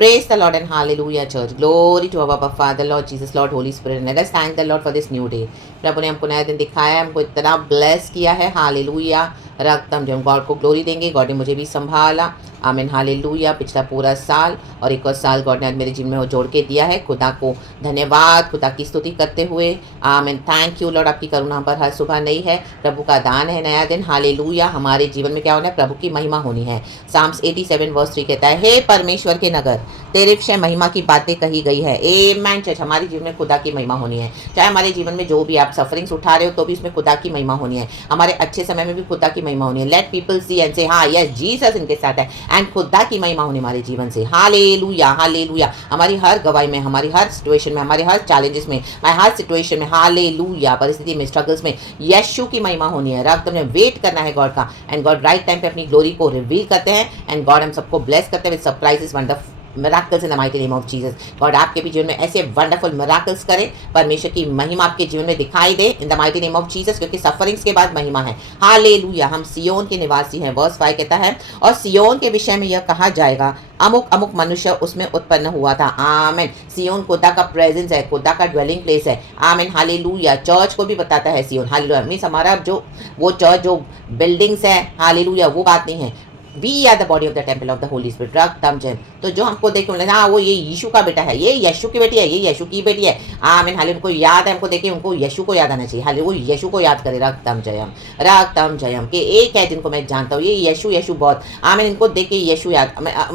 Praise the Lord and hallelujah church. Glory to our Father, Lord Jesus, Lord Holy Spirit. And let us thank the Lord for this new day. प्रभु ने हमको नया दिन दिखाया है, हमको इतना bless किया है. हालेलुया. रखता हम गॉड को ग्लोरी देंगे. गॉड ने मुझे भी संभाला. आमीन. हालेलुया. पिछला पूरा साल और एक और साल गॉड ने आज मेरे जीवन में वो जोड़ के दिया है. खुदा को धन्यवाद, खुदा की स्तुति करते हुए. आमीन. Thank you Lord. आपकी करुणा पर हर सुबह नई है. प्रभु का दान है नया दिन. हालेलुया. हमारे जीवन में क्या होना है? प्रभु की महिमा होनी है. साम्स 87 वर्स 3 कहता है, हे परमेश्वर के नगर, तेरे विषय महिमा की बातें कही गई है. आमीन चर्च. हमारे जीवन में खुदा की महिमा होनी है. चाहे हमारे जीवन में जो भी आप सफरिंग्स उठा रहे हो तो भी उसमें खुदा की महिमा होनी है. हमारे अच्छे समय में भी खुदा की महिमा होनी है. लेट पीपल सी एंड से हाँ यस जीसस इनके साथ है. एंड खुदा की महिमा होनी हमारे जीवन से. हालेलुया. हालेलुया. हमारी हर गवाही में, हमारी हर सिचुएशन में, हमारे हर चैलेंजेस में, हर सिचुएशन में, हालेलुया, परिस्थिति में, स्ट्रगल्स में यीशु की महिमा होनी है. रब तुमने वेट करना है गॉड का. एंड गॉड राइट टाइम पे अपनी ग्लोरी को रिवील करते हैं. एंड गॉड हम सबको ब्लेस करते हैं with surprises, wonderful miracles in the mighty name of Jesus. God आपके भी जीवन में ऐसे वंडरफुल मिराकल्स करे. परमेश्वर की महिमा आपके जीवन में दिखाई दे in the mighty name of Jesus, क्योंकि सफरिंग्स के बाद महिमा है. हालेलुया. हम सियोन के निवासी हैं. वर्स 5 कहता है, और सियोन के विषय में यह कहा जाएगा, अमुक अमुक मनुष्य उसमें उत्पन्न हुआ था. आमीन. सियोन खुदा का प्रेजेंस है, खुदा का ड्वेलिंग प्लेस है. आमीन. हालेलुया. चर्च को भी बताता है सियोन. हालेलुया. मीन्स हमारा जो वो चर्च जो बिल्डिंग्स है, हालेलुया, वो बात नहीं है. We are the body of the temple of the holy spirit. रक्तम जन. तो जो हमको देख के हाँ वो ये यीशु का बेटा है, ये यीशु की बेटी है, ये यीशु की बेटी है. आमीन. हाले उनको याद है, हमको देखे उनको यीशु को याद आना चाहिए. हाले वो यीशु को याद करे. रक्तम जयम. रक्तम जयम के एक है जिनको मैं जानता हूँ, ये यीशु यीशु बहुत. आमीन. इनको देख के यीशु याद,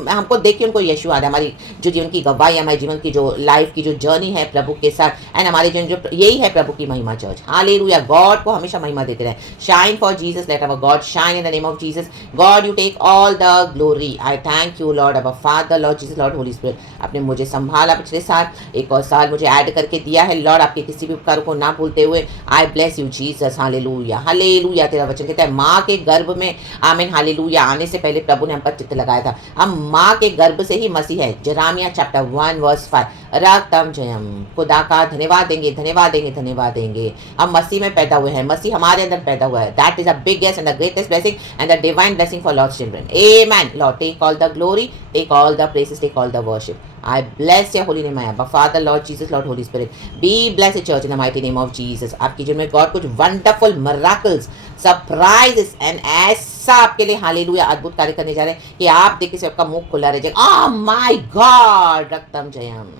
हमको देख के उनको यीशु याद है. हमारी जो जीवन की गवाही, हमारे जीवन की जो लाइफ की जो जर्नी है प्रभु के साथ, एंड हमारे जीवन जो यही है प्रभु की महिमा. Church hallelujah. गॉड को हमेशा महिमा देते रहे. Shine for Jesus. Let our God shine in the name of Jesus. God you take all the glory. I thank you Lord, our Father, Lord Jesus, Lord Holy Spirit. आपने मुझे संभाला पिछले साल, एक और साल मुझे ऐड करके दिया है. लॉर्ड आपके किसी भी उपकार को ना भूलते हुए आई bless you Jesus. Hallelujah. Hallelujah. तेरा वचन कहता है माँ के गर्भ में, आमीन, हालेलुया, आने से पहले प्रभु ने हम पर चित्त लगाया था. हम माँ के गर्भ से ही मसीह है. जरामिया चैप्टर 1 वर्स 5. रक्तम जयम. खुदा का धन्यवाद देंगे, धन्यवाद देंगे, धन्यवाद देंगे. हम मसीह में पैदा हुए हैं, मसीह हमारे अंदर पैदा हुआ है. That is a biggest and the greatest blessing and the divine blessing for Lord's children. Amen. Lord take all the glory, take all the praises, take all the worship. I bless your holy name, my Father, Lord Jesus, Lord Holy Spirit. Be blessed church in the mighty name of Jesus. आपकी जीवन में God कुछ wonderful miracles, surprises and ऐसा आपके लिए hallelujah अद्भुत कार्य करने जा रहे हैं कि आप देखिए से आपका मुंह खुला रह जाएगा. Oh my God. रक्तम जयम.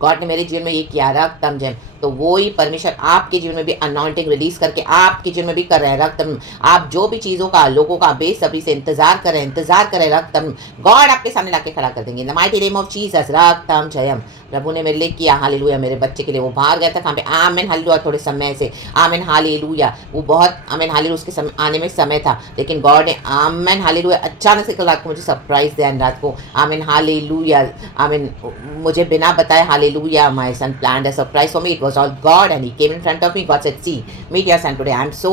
गॉड ने मेरे जीवन में ये किया. रक्तम जयम. तो वो ही परमेश्वर आपके जीवन में भी अनॉइंटिंग रिलीज करके आपके जीवन में भी कर रहे हैं. रक्तम. आप जो भी चीज़ों का, लोगों का बेसब्री से इंतजार कर रहे हैं, रक्तम गॉड आपके सामने लाके खड़ा कर देंगे. In the mighty name of Jesus. रक्तम जयम. प्रभु ने मेरे लिए किया. हालेलुया. मेरे बच्चे के लिए वो बाहर गया था कहाँ पे. आमीन. हालेलुया. थोड़े समय से. आमीन. हालेलुया. वो बहुत, आमीन, हालेलुया, उसके आने में समय था, लेकिन गॉड ने, आमीन, हालेलुया, अचानक से कल रात को मुझे सरप्राइज दिया. रात को, आमीन, हालेलुया, आमीन, मुझे बिना बताए, hallelujah, my son planned a surprise for me. It was all God and he came in front of me. God said, see, meet your son today. I am so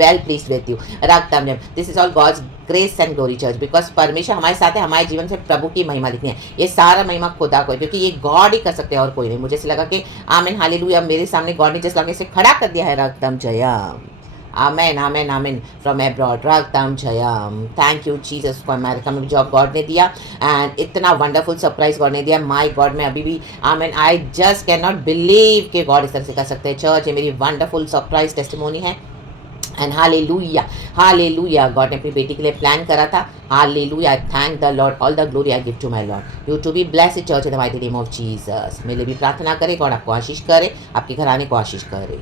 well pleased with you. रक्तम Jayam. This is all God's grace and glory church, because परमेश्वर हमारे साथ है. हमारे जीवन से प्रभु की महिमा दिखनी है. ये सारा महिमा खुदा को है, क्योंकि ये गॉड ही कर सकते हैं और कोई नहीं. मुझे ऐसे लगा कि आमीन, हालेलुया, मेरे सामने गॉड ने जिस लगे से खड़ा कर दिया है. रक्तम जयम. Amen, amen, amen. From abroad. रक्तम जयम. Thank you Jesus. को अमेरिका में जॉब गॉड ने दिया एंड इतना वंडरफुल सरप्राइज गॉड ने दिया. माय गॉड, मैं अभी भी, amen, I just can not believe कि गॉड इस तरह से कर सकते हैं. चर्च ये मेरी वंडरफुल सरप्राइज टेस्टिमोनी है. And hallelujah. हालेलुया. गॉड ने अपनी बेटी के लिए प्लान करा था. Hallelujah. Thank the Lord. All the glory I give to my Lord. You to be blessed church in the mighty name of Jesus. मेरे लिए भी प्रार्थना करे. गॉड आपको आशीष करे, आपके घराने को आशीष करे,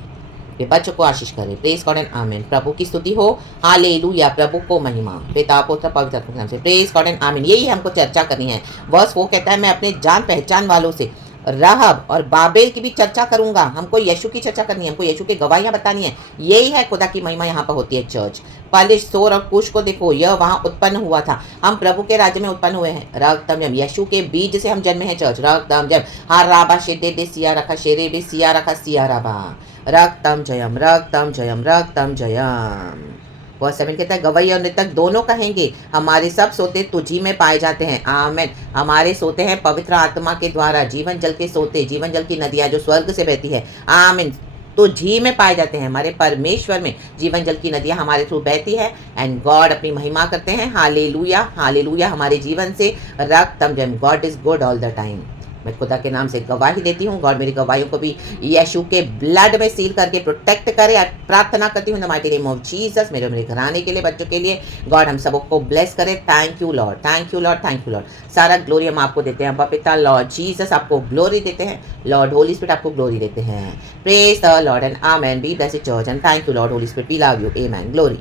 के बच्चों को आशीष करे. प्रेज गॉड एंड आमीन. प्रभु की स्तुति हो. हालेलुया. प्रभु को महिमा. पिता पुत्र पवित्र आत्मा के नाम से. प्रेज गॉड एंड आमीन. यही हमको चर्चा करनी है. वर्स वो कहता है, मैं अपने जान पहचान वालों से रहब और बाबेल की भी चर्चा करूंगा. हमको यीशु की चर्चा करनी है, हमको यीशु की गवाहियां बतानी है. यही है खुदा की महिमा यहाँ पर होती है. चर्च पलिश, सोर और कुश को देखो, यह वहाँ उत्पन्न हुआ था. हम प्रभु के राज्य में उत्पन्न हुए हैं. रक्तम जम. यीशु के बीज से हम जन्मे हैं. चर्च रक्तम जम. हाँ राबा शेदे दे सिया रखा शेरे बे सिया रखा सिया राबा. रक्तम जयम. रक्तम जयम. रक्तम जयम. वर्स 7 कहता है, गवैया और नृतक दोनों कहेंगे, हमारे सब सोते तुझी में पाए जाते हैं. आमीन. हमारे सोते हैं पवित्र आत्मा के द्वारा. जीवन जल के सोते, जीवन जल की नदियाँ जो स्वर्ग से बहती है. आमीन. तुझी में पाए जाते हैं। हमारे परमेश्वर में जीवन जल की नदियाँ हमारे थ्रू बहती है एंड गॉड अपनी महिमा करते हैं। Hallelujah, hallelujah. हमारे जीवन से रक्तम जम, God is good all the time. मैं खुदा के नाम से गवाही देती हूँ, गॉड मेरी गवाहियों को भी यीशु के ब्लड में सील करके प्रोटेक्ट करे। और प्रार्थना करती हूँ इन the mighty name of Jesus, मेरे मेरे घराने के लिए, बच्चों के लिए, गॉड हम सबको ब्लेस करे। Thank you Lord, thank you Lord, thank you Lord. सारा ग्लोरी हम आपको देते हैं, पिता लॉर्ड जीसस आपको ग्लोरी देते हैं, लॉर्ड होली स्पिरिट आपको ग्लोरी देते हैं। Praise the Lord and amen. Be blessed church and thank you Lord Holy Spirit, we love you, amen, glory.